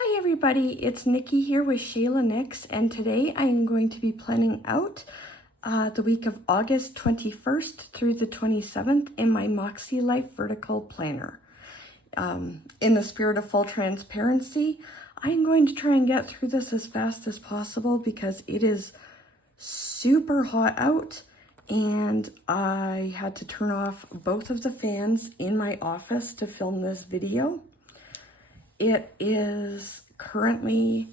Hi everybody, it's Nikki here with Shayla Nix, and today I am going to be planning out the week of August 21st through the 27th in my Makselife vertical planner. In the spirit of full transparency, I'm going to try and get through this as fast as possible because it is super hot out and I had to turn off both of the fans in my office to film this video. It is currently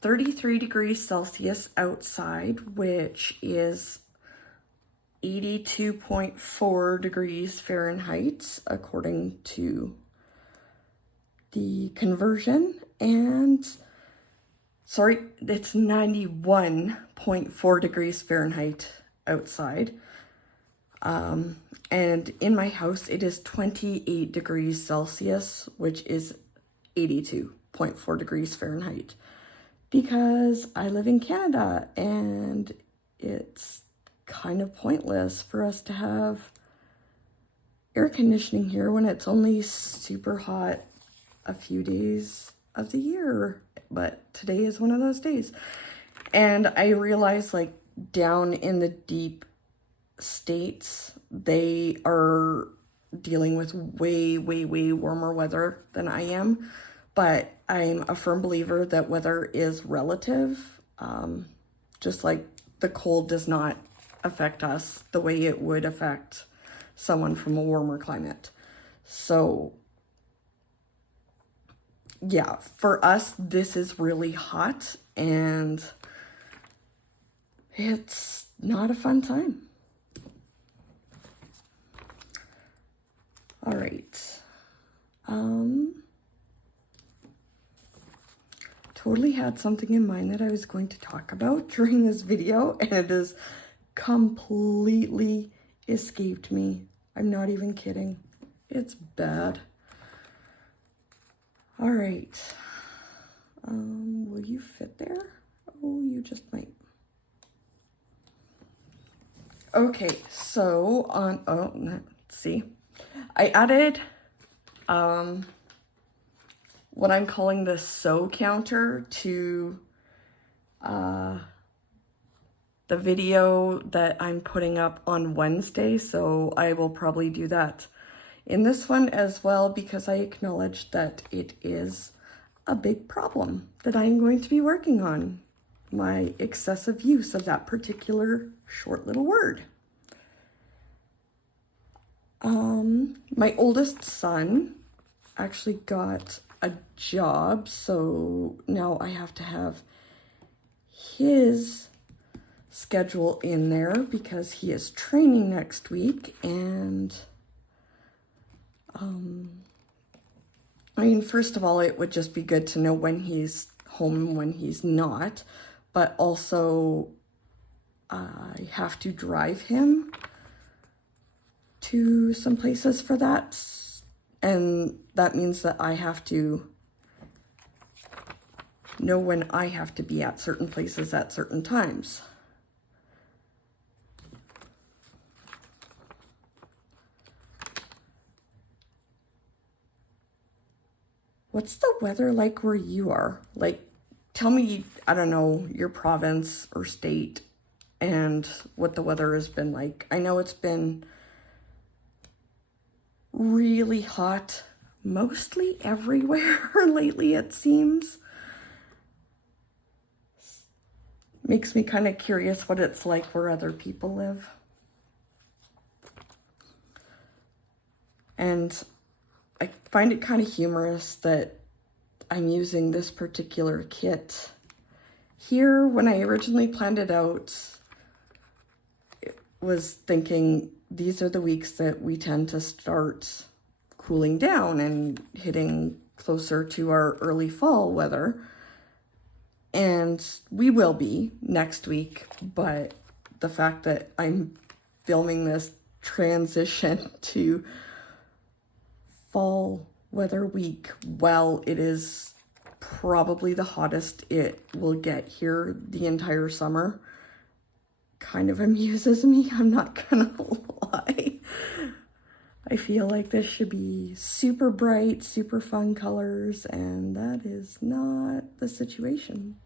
33 degrees Celsius outside, which is 82.4 degrees Fahrenheit, according to the conversion. And sorry, it's 91.4 degrees Fahrenheit outside. And in my house, it is 28 degrees Celsius, which is 82.4 degrees Fahrenheit, because I live in Canada and it's kind of pointless for us to have air conditioning here when it's only super hot a few days of the year. But today is one of those days. And I realize, like, down in the deep states, they are dealing with way warmer weather than I am. But I'm a firm believer that weather is relative. Just like the cold does not affect us the way it would affect someone from a warmer climate. So yeah, for us, this is really hot and it's not a fun time. All right. Totally had something in mind that I was going to talk about during this video, and it has completely escaped me. I'm not even kidding. It's bad. All right. Will you fit there? Oh, you just might. Okay, so let's see. I added what I'm calling the sew counter to the video that I'm putting up on Wednesday, so I will probably do that in this one as well, because I acknowledge that it is a big problem that I'm going to be working on, my excessive use of that particular short little word. My oldest son actually got a job, so now I have to have his schedule in there because he is training next week. And I mean, first of all, it would just be good to know when he's home and when he's not, but also I have to drive him to some places for that, and that means that I have to know when I have to be at certain places at certain times. What's the weather like where you are? Like, tell me, I don't know, your province or state and what the weather has been like. I know it's been really hot mostly everywhere lately, it seems. Makes me kind of curious what it's like where other people live. And I find it kind of humorous that I'm using this particular kit here. When I originally planned it out, it was thinking these are the weeks that we tend to start cooling down and hitting closer to our early fall weather. And we will be next week, but the fact that I'm filming this transition to fall weather week while it is probably the hottest it will get here the entire summer kind of amuses me. I'm not gonna lie. I feel like this should be super bright, super fun colors, and that is not the situation.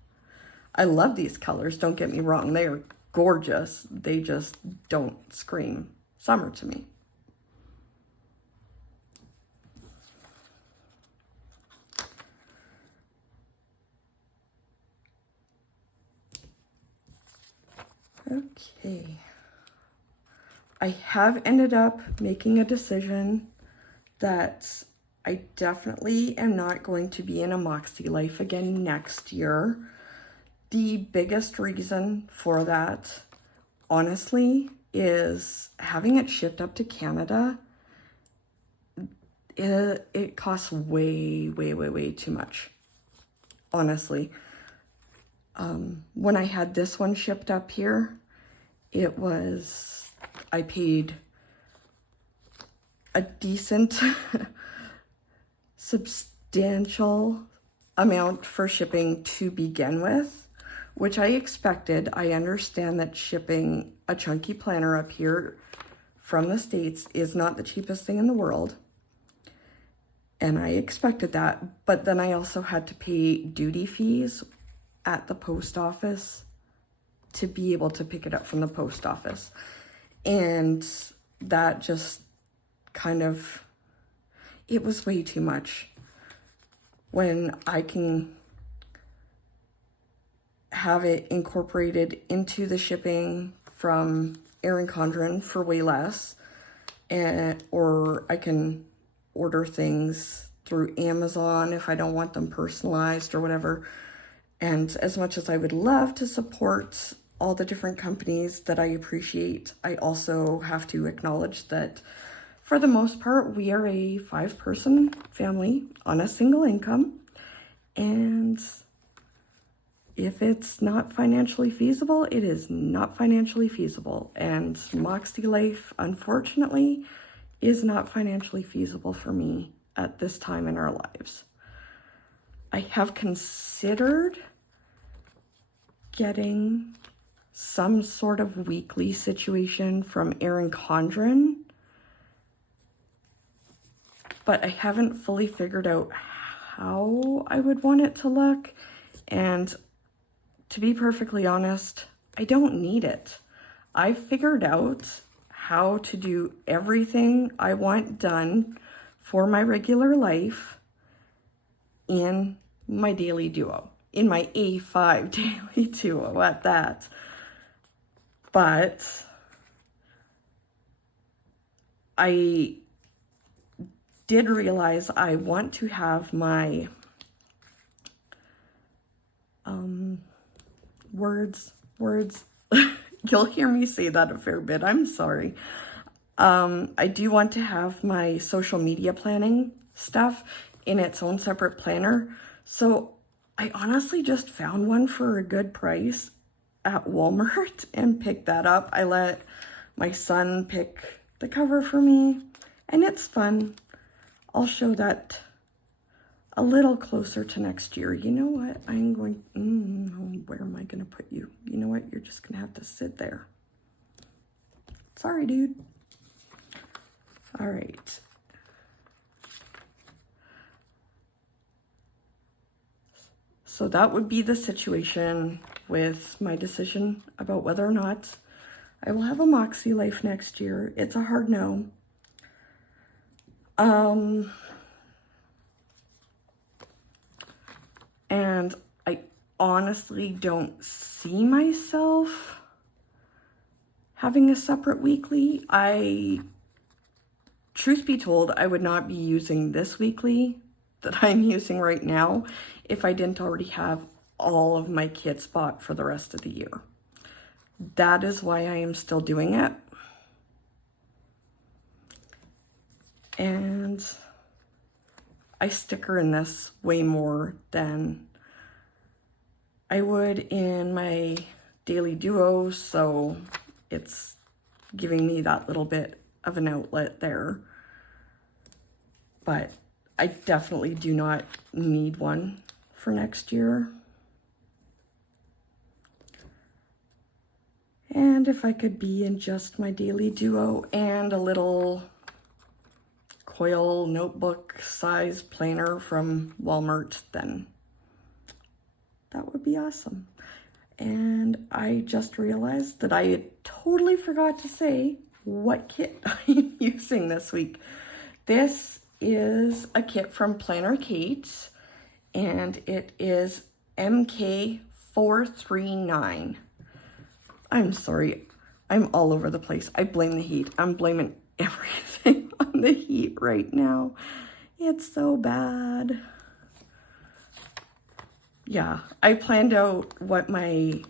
I love these colors, don't get me wrong. They are gorgeous. They just don't scream summer to me. Okay. I have ended up making a decision that I definitely am not going to be in a Makselife again next year. The biggest reason for that, honestly, is having it shipped up to Canada. It costs way too much, honestly. When I had this one shipped up here, I paid a decent, substantial amount for shipping to begin with, which I expected. I understand that shipping a chunky planner up here from the States is not the cheapest thing in the world. And I expected that, but then I also had to pay duty fees at the post office to be able to pick it up from the post office. And that just kind of, it was way too much when I can have it incorporated into the shipping from Erin Condren for way less, or I can order things through Amazon if I don't want them personalized or whatever. And as much as I would love to support all the different companies that I appreciate, I also have to acknowledge that for the most part, we are a 5-person family on a single income. And if it's not financially feasible, it is not financially feasible. And Makselife, unfortunately, is not financially feasible for me at this time in our lives. I have considered getting some sort of weekly situation from Erin Condren, but I haven't fully figured out how I would want it to look. And to be perfectly honest, I don't need it. I figured out how to do everything I want done for my regular life in my daily duo, in my A5 daily duo at that. But I did realize I want to have my words. You'll hear me say that a fair bit. I'm sorry. I do want to have my social media planning stuff in its own separate planner. So I honestly just found one for a good price at Walmart and picked that up. I let my son pick the cover for me, and it's fun. I'll show that a little closer to next year. You know what? I'm going, where am I going to put you? You know what? You're just going to have to sit there. Sorry, dude. All right. So that would be the situation with my decision about whether or not I will have a Makselife next year. It's a hard no. And I honestly don't see myself having a separate weekly. Truth be told, I would not be using this weekly that I'm using right now if I didn't already have all of my kits bought for the rest of the year. That is why I am still doing it. And I sticker in this way more than I would in my daily duo, so it's giving me that little bit of an outlet there. But I definitely do not need one for next year. And if I could be in just my daily duo and a little foil notebook size planner from Walmart, then that would be awesome. And I just realized that I totally forgot to say what kit I'm using this week. This is a kit from Planner Kate, and it is MK439. I'm sorry, I'm all over the place. I blame the heat. I'm blaming everything on the heat right now. It's so bad. Yeah, I planned out what I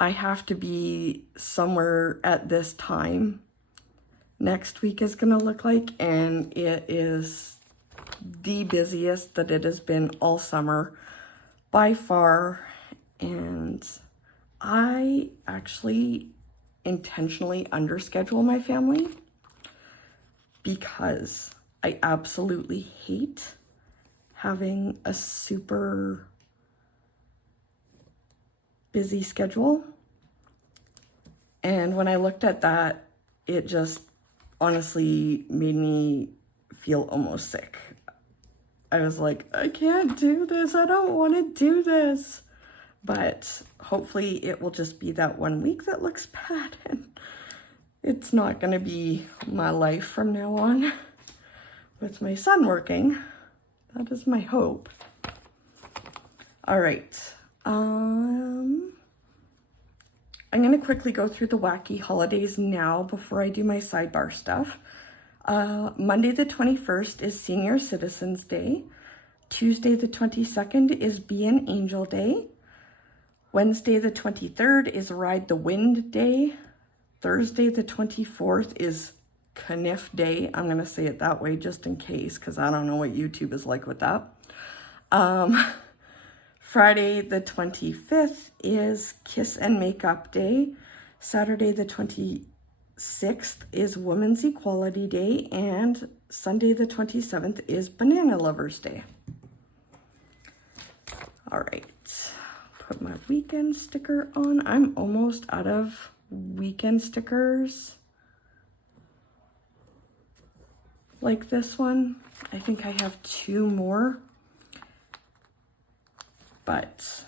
have to be somewhere at this time next week is gonna look like, and it is the busiest that it has been all summer by far. And I actually intentionally underschedule my family because I absolutely hate having a super busy schedule. And when I looked at that, it just honestly made me feel almost sick. I was like, I can't do this. I don't want to do this. But hopefully it will just be that 1 week that looks bad, and it's not going to be my life from now on with my son working. That is my hope. All right. I'm going to quickly go through the wacky holidays now before I do my sidebar stuff. Monday the 21st is Senior Citizens Day. Tuesday the 22nd is Be an Angel Day. Wednesday the 23rd is Ride the Wind Day. Thursday the 24th is Kniff Day. I'm going to say it that way just in case, because I don't know what YouTube is like with that. Friday the 25th is Kiss and Makeup Day. Saturday the 26th is Women's Equality Day. And Sunday the 27th is Banana Lovers Day. All right. Put my weekend sticker on. I'm almost out of weekend stickers like this one. I think I have 2 more, but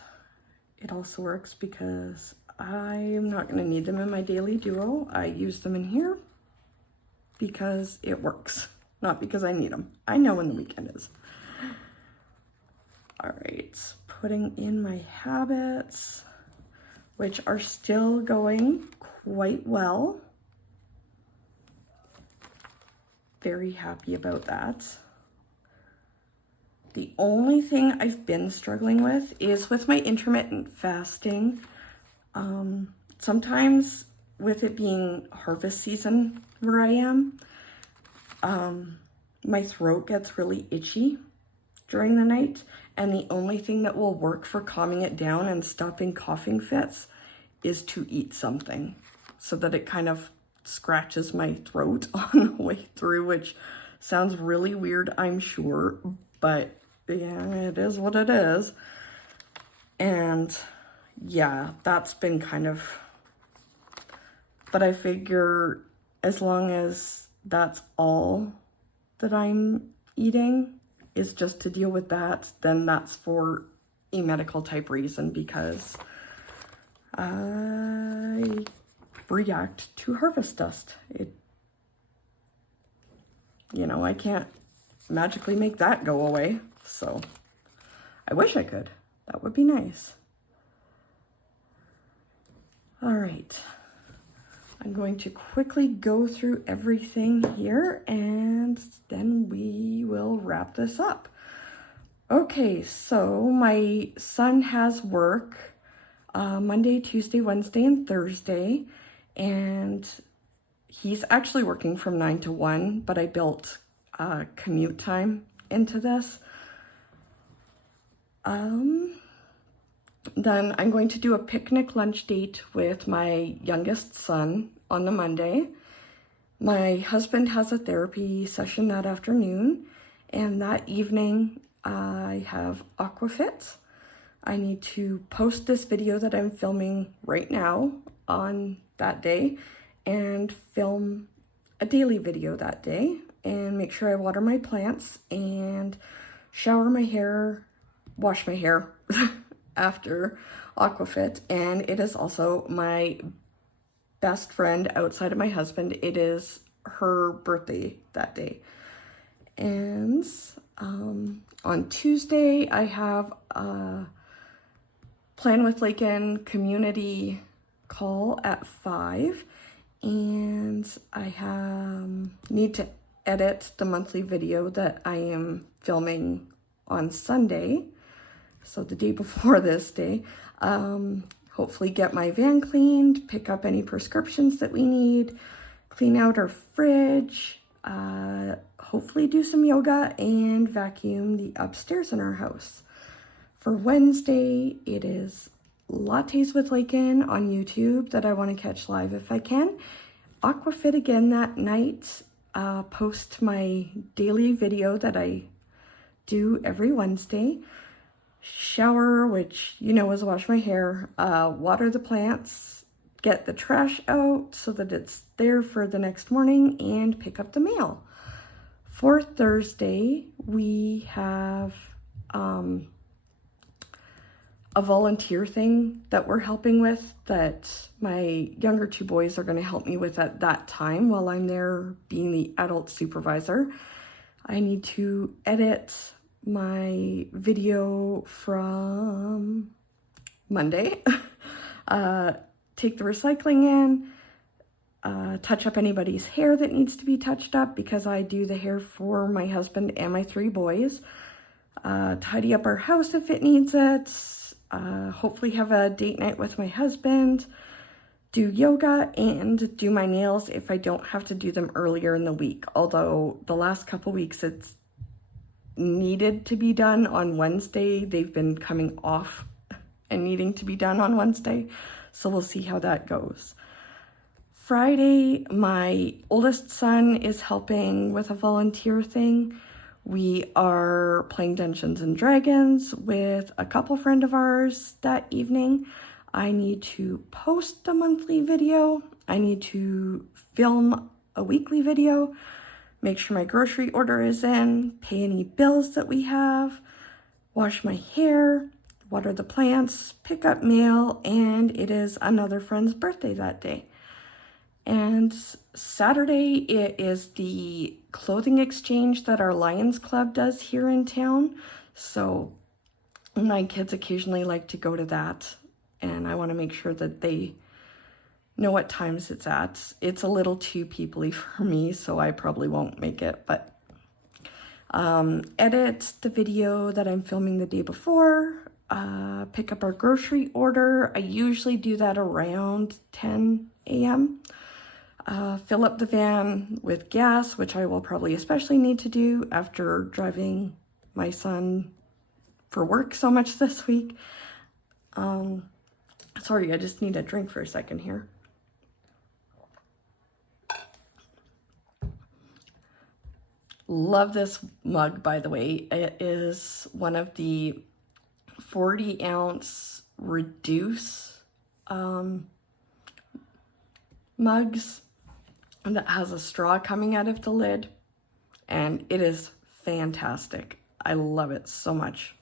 it also works because I'm not going to need them in my daily duo. I use them in here because it works, not because I need them. I know when the weekend is. All right, putting in my habits, which are still going quite well. Very happy about that. The only thing I've been struggling with is with my intermittent fasting. Sometimes with it being harvest season where I am, my throat gets really itchy during the night, and the only thing that will work for calming it down and stopping coughing fits is to eat something so that it kind of scratches my throat on the way through, which sounds really weird, I'm sure, but yeah, it is what it is. And yeah, that's been kind of, but I figure as long as that's all that I'm eating is just to deal with that, then that's for a medical type reason, because I react to harvest dust. I can't magically make that go away. So I wish I could. That would be nice. All right. I'm going to quickly go through everything here, and then we will wrap this up. Okay, so my son has work Monday, Tuesday, Wednesday, and Thursday, and he's actually working from 9 to 1, but I built commute time into this. Then I'm going to do a picnic lunch date with my youngest son on the Monday. My husband has a therapy session that afternoon, and that evening I have Aquafit. I need to post this video that I'm filming right now on that day and film a daily video that day. and make sure I water my plants and shower my hair, wash my hair after Aquafit. And it is also my best friend outside of my husband. It is her birthday that day. And on Tuesday, I have a Plan with Lakin community call at 5, and I need to edit the monthly video that I am filming on Sunday, so the day before this day. Hopefully get my van cleaned, pick up any prescriptions that we need, clean out our fridge, hopefully do some yoga, and vacuum the upstairs in our house. For Wednesday, it is Lattes with Lakin on YouTube that I want to catch live if I can. Aquafit again that night. Post my daily video that I do every Wednesday. Shower, which you know is wash my hair. Water the plants. Get the trash out so that it's there for the next morning, and pick up the mail. For Thursday, we have a volunteer thing that we're helping with that my younger 2 boys are going to help me with at that time while I'm there being the adult supervisor. I need to edit my video from Monday, take the recycling in, touch up anybody's hair that needs to be touched up because I do the hair for my husband and my 3 boys, tidy up our house if it needs it, hopefully have a date night with my husband, do yoga, and do my nails if I don't have to do them earlier in the week. Although the last couple weeks it's needed to be done on Wednesday. They've been coming off and needing to be done on Wednesday. So we'll see how that goes. Friday, my oldest son is helping with a volunteer thing. We are playing Dungeons and Dragons with a couple friend of ours that evening. I need to post a monthly video. I need to film a weekly video, make sure my grocery order is in, pay any bills that we have, wash my hair, water the plants, pick up mail, and it is another friend's birthday that day. And Saturday, it is the clothing exchange that our Lions Club does here in town. So my kids occasionally like to go to that, and I want to make sure that they know what times it's at. It's a little too people-y for me, so I probably won't make it, but edit the video that I'm filming the day before, pick up our grocery order. I usually do that around 10 a.m. Fill up the van with gas, which I will probably especially need to do after driving my son for work so much this week. Sorry, I just need a drink for a second here. Love this mug, by the way. It is one of the 40-ounce Reduce mugs that has a straw coming out of the lid, and it is fantastic. I love it so much.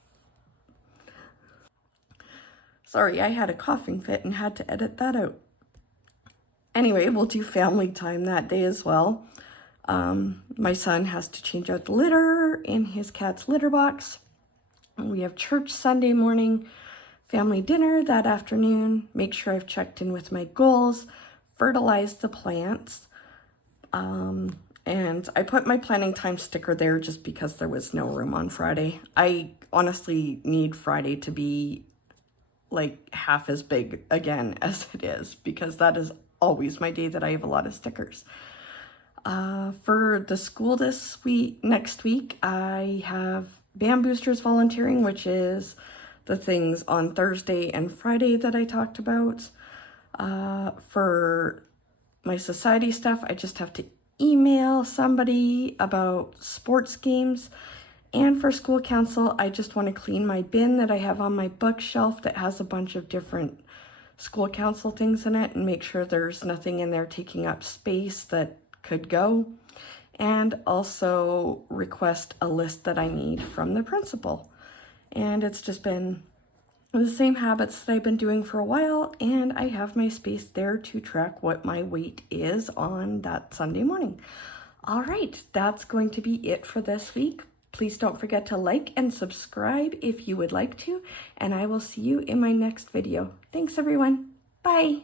Sorry, I had a coughing fit and had to edit that out. Anyway, we'll do family time that day as well. My son has to change out the litter in his cat's litter box. We have church Sunday morning, family dinner that afternoon, make sure I've checked in with my goals, fertilized the plants, and I put my planning time sticker there just because there was no room on Friday. I honestly need Friday to be like half as big again as it is, because that is always my day that I have a lot of stickers. For the school next week, I have Band Boosters volunteering, which is the things on Thursday and Friday that I talked about. For my society stuff, I just have to email somebody about sports games. And for school council, I just want to clean my bin that I have on my bookshelf that has a bunch of different school council things in it, and make sure there's nothing in there taking up space that could go. and also request a list that I need from the principal. And it's just been the same habits that I've been doing for a while, and I have my space there to track what my weight is on that Sunday morning. All right, that's going to be it for this week. Please don't forget to like and subscribe if you would like to, and I will see you in my next video. Thanks, everyone. Bye.